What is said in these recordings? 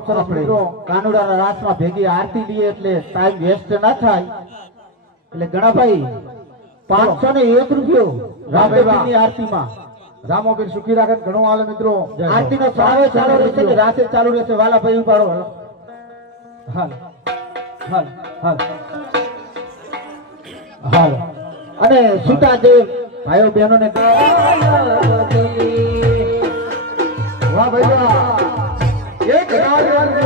ખૂબ સરસ મિત્રો કાનુડાના રાસમાં ભેગી આરતી લઈએ એટલે ટાઈમ વેસ્ટ ના થાય. એટલે ગણાભાઈ પાંચસો ને એક રૂપિયો રામદેવની આરતીમાં. રામોબેન સુખી રાખે ઘણો હાલે મિત્રો. આરતી નો સારો ચાલુ રહેશે કે રાતે ચાલુ રહેશે? વાલા ભાઈ ઉપાડો. હાલ. હાલ. હાલ. હાલ. અને સુતા જે ભાઈઓ બહેનોને વાહ ભાઈ વાહ એક રાજ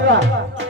વાહ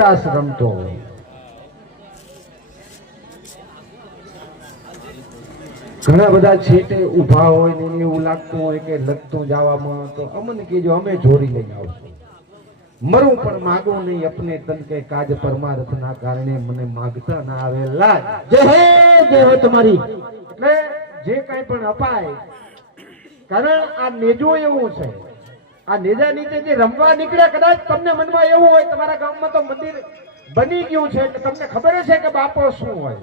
રાસ રમતો હોય. ઘણા બધા છેટે ઊભા હોય ને એવું લાગતું હોય કે લગતું જવામાં, તો અમને કહેજો અમે જોડી લઈ આવશું. મરું પણ માગો નહીં અપને તન કે કાજ પરમાર્થના કારણે મને માગતા ના આવેલા. જય હે, જય હો તમારી. એટલે જે કઈ પણ અપાય, કારણ આ નેજો એવું છે. આ નેજા નીચે જે રમવા નીકળ્યા કદાચ તમને મનમાં એવું હોય, તમારા ગામમાં તો મંદિર બની ગયું છે એટલે તમને ખબર છે કે બાપો શું હોય.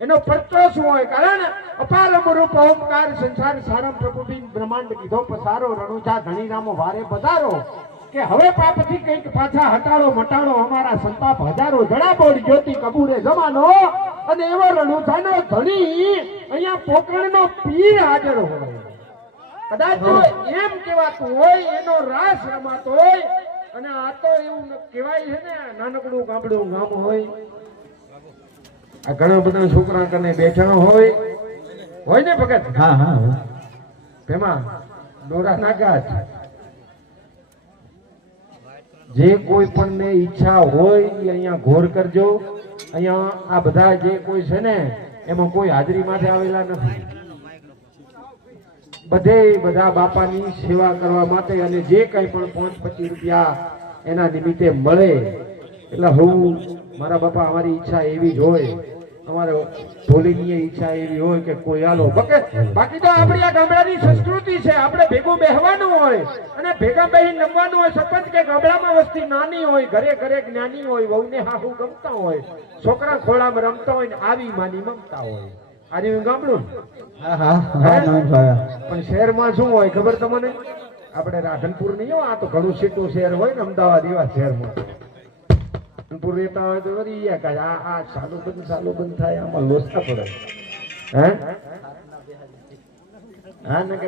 એનો પરચો શું હોય? કારણ અપાર અમરૂપ ઓમકાર સંસાર સારમ પ્રભુ બિન બ્રહ્માંડ કીધો, પસારો રણુજા ધણી રામો વારે પધારો, કે હવે પાપથી કંઈક પાછા હટાડો, મટાડો, અમારા સંતાપ હજારો જડા બોડ જ્યોતિ કબૂરે જમાનો, અને એવો રણુજાનો ધણી અહીંયા પોકરણનો પીર હાજર હોય. કદાચ જો એમ કહેવાતું હોય એનો રાસ રમાતો હોય અને આ તો એવું કહેવાય છે ને નાનકડું ગામડું ગામ હોય. આ ઘણા બધા છોકરા કને બેઠા હોય. હોય ને ભગત? હા હા તેમાં દોરા નાગાજ જે કોઈ પણ ને ઈચ્છા હોય એ અહીંયા ઘોર કરજો. અહીંયા આ બધા જે કોઈ છે ને એમાં કોઈ હાજરી માટે આવેલા નથી. બધે બધા બાપાની સેવા કરવા માટે અને જે કંઈ પણ પાંચ પચીસ રૂપિયા એના નિમિત્તે મળે. એટલે હું, મારા બાપા, અમારી ઈચ્છા એવી જ હોય. અમારે ભોલીની ઈચ્છા એવી હોય કે કોઈ આલો બકે તો આપણી આ ગામડાની સંસ્કૃતિ છે. આપણે ભેગું બેહવાનું હોય અને ભેગા બેહી નમવાનું હોય. સપંચ કે ગામડામાં વસ્તી નાની હોય, ઘરે ઘરે જ્ઞાની હોય, વહુને હાહુ ગમતા હોય, છોકરા ખોળામાં રમતા હોય ને આવી માની મમતા હોય. આજે ગામડું પણ શહેરમાં શું હોય ખબર તમને? આપણે રાધનપુર નહીં હોય આ તો ઘણું સીટું શહેર હોય ને અમદાવાદ એવા શહેરમાં. રાધનપુર રહેતા હોય તો વળી આ આ ચાલુ બંધ સાલું બંધ થાય આમાં લોસતા પડે. હે? હા ને કે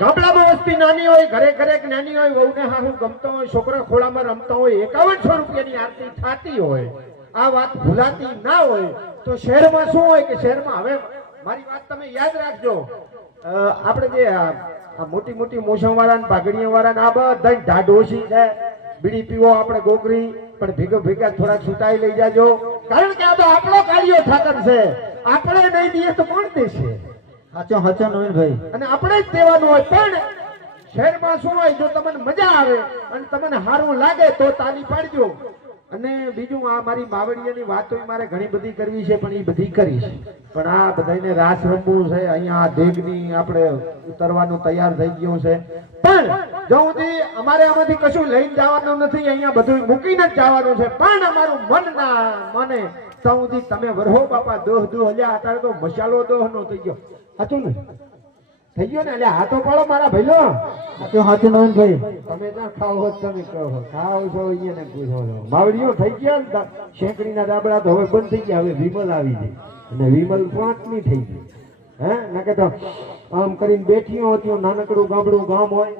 ગામડામાં વસ્તી નાની હોય ઘરે ઘરે નાની હોય વહુને હાહુ ગમતો હોય છોકરા ખોળામાં રમતા હોય એકાવનસો રૂપિયાની આરતી થતી હોય. આ વાત ભૂલાતી ના હોય તો શહેરમાં શું હોય કે શહેરમાં હવે મારી વાત તમે યાદ રાખજો. આપણે જે આ મોટી મોટી મોસમ વાળા પાઘડીયા વાળા આ બધા ઢાઢોશી છે. બીડી પીવો આપણે ગોગરી પણ ભેગો ભેગા થોડા છૂટાઈ લઈ જાજો. કારણ કે આ તો આપણો કાર્યો ઠાકર છે. આપણે નહીં દઈએ તો કોણ દેશે? સાચો સાચો નવીનભાઈ. અને આપણે જ દેવાનું હોય પણ શહેરમાં શું હોય જો તમને મજા આવે અને તમને સારું લાગે તો તાલી પાડજો. અને બીજું આ મારી માવડીયાની વાતો મારે ઘણી બધી કરવી છે, પણ એ બધી કરીશ. પણ આ બધાને રાસ રમવું છે, અહીંયા દેગની આપણે ઉતરવાનું તૈયાર થઈ ગયું છે. પણ જો સુધી અમારે આમાંથી કશું લઈને જવાનું નથી, અહીંયા બધું મૂકીને જ જવાનું છે. પણ અમારું મન ના મને તો સુધી તમે વરહો બાપા, દોહ દોહ હજાર અત્યારે તો મસાલો દોહ નો થઈ ગયો. હતું ને? થઈ ગયો ને એટલે હાથો પાડો મારા ભાઈલો સાચો નવીનભાઈ તમે ના ખાવ હોત તમે કહો ખાવ છો અહીંયા ને પૂછો છો માવડીઓ થઈ ગયા શેકડીના દાબડા તો હવે બંધ થઈ ગયા હવે વિમલ આવી ગઈ. અને વિમલ પાંચમી થઈ ગઈ. હે? નકે તો આમ કરીને બેઠીઓ હતી નાનકડું ગામડું ગામ હોય.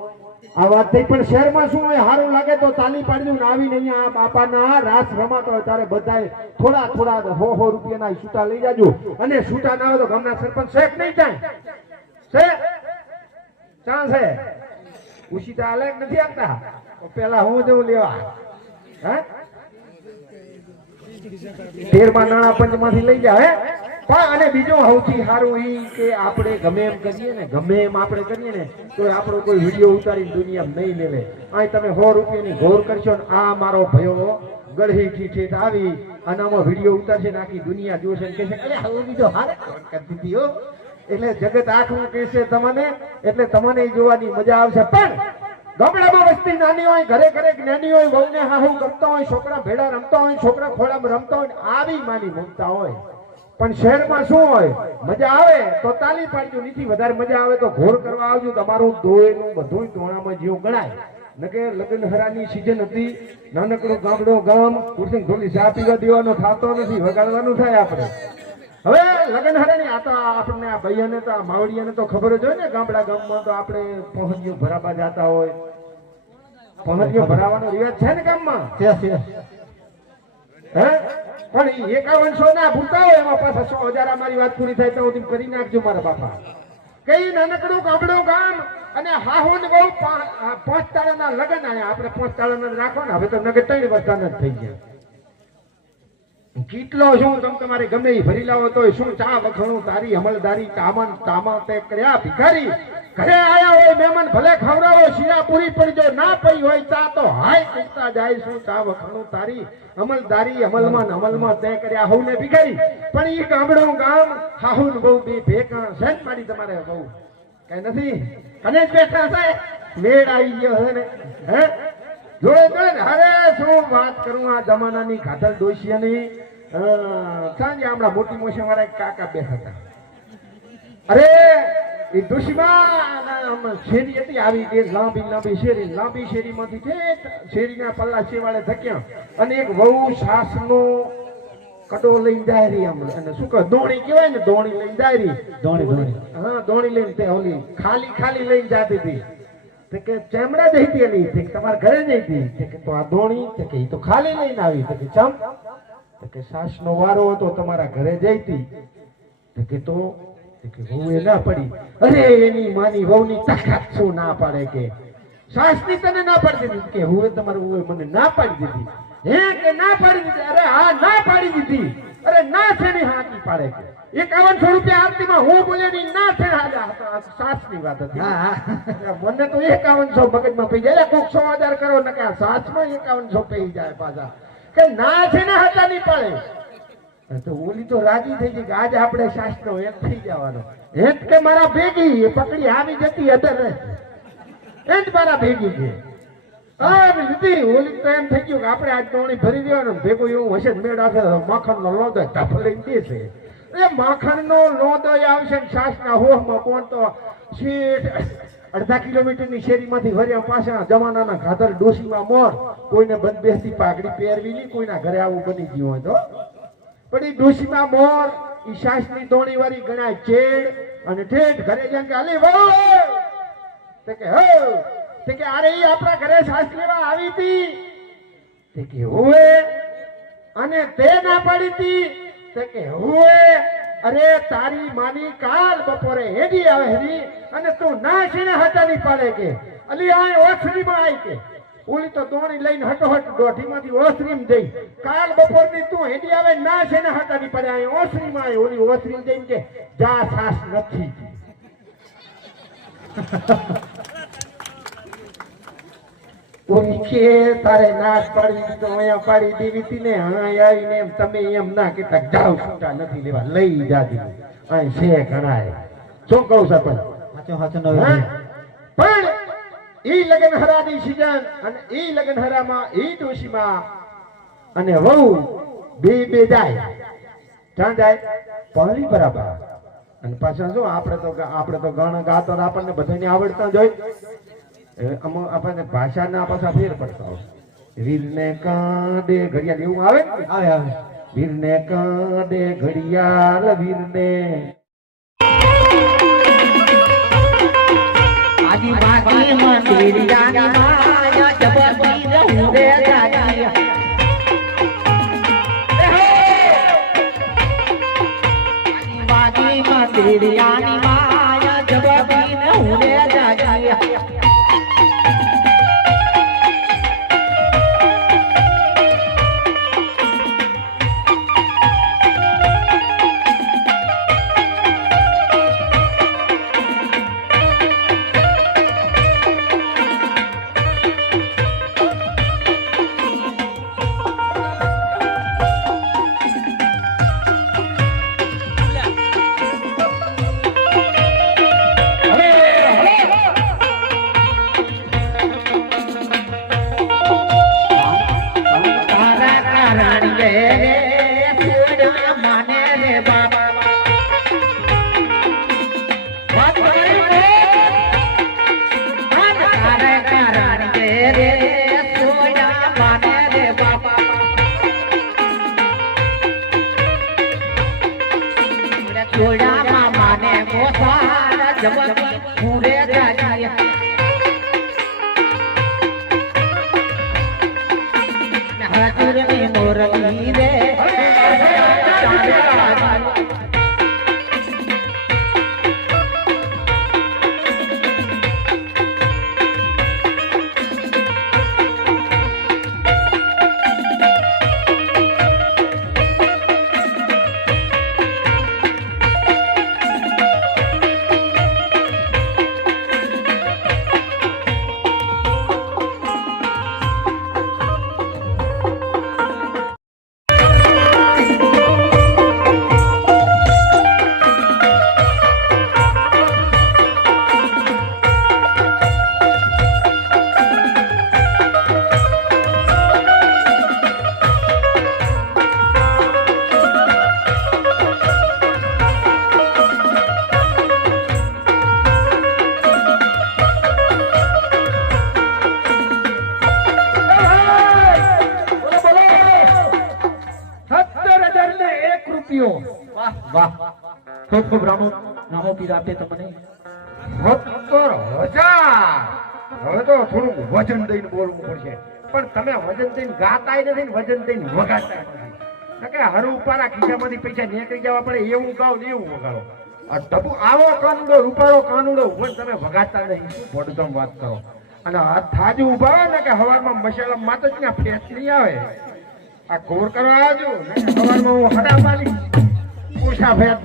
આ વાત થઈ પણ શહેરમાં શું હોય સારું લાગે તો તાલી પાડજો ને આવીને અહીંયા આ બાપાના રાસ રમાતો હોય ત્યારે બધા થોડા થોડા હો હો રૂપિયાના છૂટા લઈ જાજો. અને છૂટા ના હોય તો ગામના સરપંચ શેખ નહીં જાય છે? ચા છે? ઉશિતા આલે નથી આપતા. પેલા હું જવું લેવા? હે? તેરમાં નાણા પંચમાંથી લઈ જાવ હે? પણ અને બીજું સૌથી સારું એ કે આપણે ગમે એમ કરીએ ને, ગમે એમ આપણે કરીએ ને, તો આપણો કોઈ વીડિયો ઉતારીને દુનિયામાં નહીં લેવે. અહીં તમે સો રૂપિયાની ઘોર કરશો ને, આ મારો ભયો ગળહી ઠીઠ આવી અને આમાં વીડિયો ઉતારશે ને આખી દુનિયા જોશે ને કહેશે, અરે હવે બીજો હારે કરી દીધી એટલે જગત આખું કહેશે તમને, એટલે તમને જોવાની મજા આવશે. પણ ગામડામાં વસ્તી નાની હોય, ઘરે ઘરે જ્ઞાની હોય, વહુને હાહુ કરતા હોય, છોકરા ભેડા રમતા હોય, છોકરા ખોળામાં રમતા હોય, આવી માની મમતા હોય. પણ શહેરમાં શું હોય, મજા આવે તો તાલી પાડજો, નીથી વધારે મજા આવે તો ઘોર કરવા આવજો, તમારું દોયનું બધું ધોણામાં જીવ ગણાય. નકે લગ્ન હરાની સીઝન હતી, નાનકડું ગામડું ગામ કુરસી ઢોલી ચા પીવા દેવાનો થતો નથી, વગાડવાનું થાય આપણે. હવે લગ્ન ને આ તો આપણને આ ભાઈઓને તો આ માવડીયાને તો ખબર જ હોય ને ગામડા ગામમાં તો આપણે પહોંચ્યું ભરાવા જતા હોય. પહોંચ્યું ભરાવાનો રિવાજ છે ને ગામમાં? છે છે. હે? પણ એકાવનસો ના ભૂલતા હોય એમાં પાછા સો હજાર અમારી વાત પૂરી થાય તો હું કરી નાખજો મારા બાપા. કઈ નાનકડું ગામડું ગામ અને હાહુન હાહુ બહુ પાંચ તાળાના લગ્ન આવ્યા આપણે પાંચ તાળાના રાખો ને હવે તો નગર ત્રણ વર્ષના જ થઈ ગયા. કેટલો શું તમ તમારે ગમે એ લાવો તો શું ચા વખણું તારી અમલદારી કામન કામા તે કર્યા ભિખારી? ઘરે આયા હોય મહેમાન ભલે ખવડાવો, શીરા પૂરી પણ જો ના પડી હોય ચા તો હાય કહેતા જાય શું ચા વખણું તારી? અમલદારી અમલમાં અમલમાં તે કર્યા હઉ ને ભિખારી? પણ ઈ ગામડું ગામ હાહુ ને બહુ બે ભેગા છે મારી તમારે બહુ કઈ નથી? અને જ બેઠા છે મેળ આવી ગયો હે હે? જોડે અરે શું વાત કરું? આ જમાનાની ઘાતલ ડોશિયાની સાંજે હમણાં મોટી મોસમ વાળા એક કાકા બેઠા હતા અરે એ ડોશીમાં શેરી હતી આવી તે લાંબી લાંબી શેરી લાંબી શેરીમાંથી છે શેરીના પલ્લા શેવાળે ધક્યા અને એક વહુ સાસનો કડો લઈને જાય રહી આમ. અને શું કહે? દોણી કહેવાય ને દોણી લઈને જાય રહી દોણી, દોણી. હા દોણી લઈને તે ઓલી ખાલી ખાલી લઈને જાતી હતી. તે કે ચેમડા એની તે કે તમારા ઘરે જઈ હતી કે આ તે કે એ તો ખાલી લઈને આવી તે કે સાસનો વારો હતો, તમારા ઘરે જઈ હતી તે કે તો કે એ ના પડી. અરે, એની માની વહુની તાકાત શું ના પાડે કે? સાસની તને ના પાડી દીધી. કે હું તમારું વહુએ મને ના પાડી દીધી. હે કે ના પાડી દીધી? અરે, હા, ના પાડી દીધી. અરે, ના છે ની હાથી પાડે કે? એકાવનસો રૂપિયા આરતીમાં હું બોલ્યો ની ના છે સાસની વાત હતી. મને તો એકાવનસો મગજમાં પી જાય. કોક સો હજાર કરો ને કે એકાવન એકાવનસો પી જાય પાછા. કે ના છે ને હતા નહીં પડે તો ઓલી તો રાજી થઈ ગઈ કે આજે આપણે શાસ્ત્રો એક થઈ જવાનો. એક કે મારા ભેગી એ પકડી આવી જતી અધર એ જ મારા ભેગી છે. આ લીધી ઓલી તો એમ થઈ ગયું કે આપણે આજ તોણી ભરી દેવાનું. ભેગું એવું હશે ને મેળ આવશે મખણ નો લોદો ટફ દે દેશે એ માખણનો લોદો આવશે ને સાસના હોહમાં કોણ તો સીટ અડધા કિલોમીટરની શેરીમાંથી વર્યા પાછા જમાનાના ઘાધર ડોસીમાં મોર, કોઈને બંધ બેસતી પાઘડી પહેરવી નહીં, કોઈના ઘરે આવું બની ગયું હોય તો. પણ એ ડોસીમાં મોર એ સાસની દોણી વાળી ગણાય ચેડ અને ઠેઠ ઘરે જઈને કે વહુ તે કે, હો! તે કે, અરે એ આપણા ઘરે સાસ લેવા આવી હતી. તે કે, હોવે? અને તે ના પાડી હતી. કે હોવે અરે, તારી માની કાલ બપોરે હેડી આવે હેડી, અને તું ના છીને હટાવી પાડે કે? અલી આ ઓછરીમાં આવી કે? ઓલી તો દોણી લઈને હટોહટ દોઢીમાંથી ઓસરીમ જઈ. કાલ બપોરની તું હેડી આવે, ના છે ને હટાની પડે. આ ઓસરીમાં આવી ઓલી ઓસરીમ જઈને કે, જા સાસ નથી. તારે નાશ પાડી દીધો અહીંયા પાડી દેવી હતી ને હા આવીને એમ તમે એમ ના કહેતા જાવ છૂટા નથી લેવા લઈ જાજી. અહીં છે ઘણાય શું કહું હા? પણ ઈ લગન હરાની સિઝન અને ઈ લગન હરામાં ઈ ડોશીમાં અને વહુ બે બે જાય. ક્યાં જાય? પાણી બરાબર. અને પાછા શું આપણે તો આપણે તો ગાણા ગાતો આપણને બધાને આવડતા જ હોય. અમુક આપણને ભાષાના પાછા ફેર પડતા હોય. વીરને કાંડે ઘડિયાળ એવું આવે ને? આવે આવે. વીરને કાંડે ઘડિયાળ વીરને. ને મંદિરિયાની માયા જબરદસ્તી રહું રે મંદિરિયાની રામો આપે તમને સત્તર હજાર. હવે તો થોડુંક વજન દઈને બોલવું પડશે. પણ તમે વજન દઈને ગાતાય નથી ને વજન દઈને વગાડતા નથી. કે હર ઉપારા પૈસા નીકળી જવા પડે, એવું ગાવ ને એવું વગાડો. આ ડબ્બુ આવો કાનુડો, રૂપાળો કાનુડો પણ તમે વગાડતા નહીં શું ભડતમ વાત કરો? અને આ થાજુ ઊભા હોય ને કે હવારમાં મસાલા માત્ર જ ના ફેટ નહીં આવે. આ ઘોર કરવા આવજો હવારમાં હું હડા પાડી પૂછા ફેટ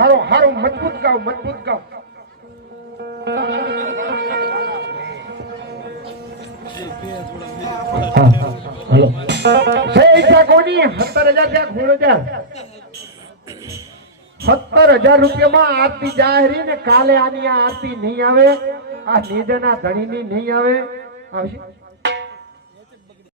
હારો હારો મજબૂત ગાવ મજબૂત ગાવ. કોની સત્તર હજાર ત્યાં ખૂણ હજાર સત્તર હજાર રૂપિયામાં આરતી જાહેરી ને કાલે આની આ આરતી નહીં આવે. આ નિધના ધણીની નહીં આવે. આવશે.